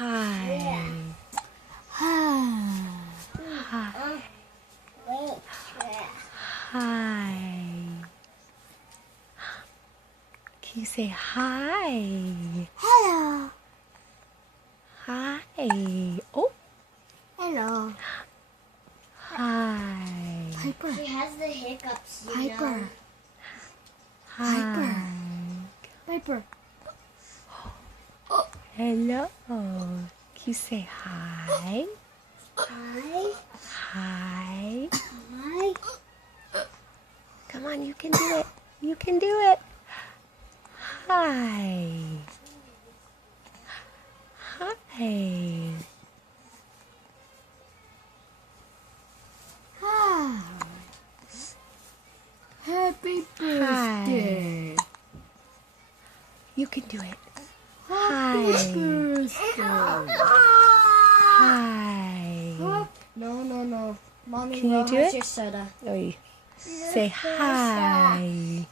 Hi. Hi. Hi. Can you say hi? Hello. Hi. Oh. Hello. Hi. Piper. She has the hiccups, you Piper. know. Hi. Piper. Hello. Can you say hi? Hi. Hi. Hi. Come on, you can do it. You can do it. Hi. Hi. Hi. Happy birthday. You can do it. Happy Hi. birthday. Hi. No. Mommy, Can you do it? your soda. Oh, say hi.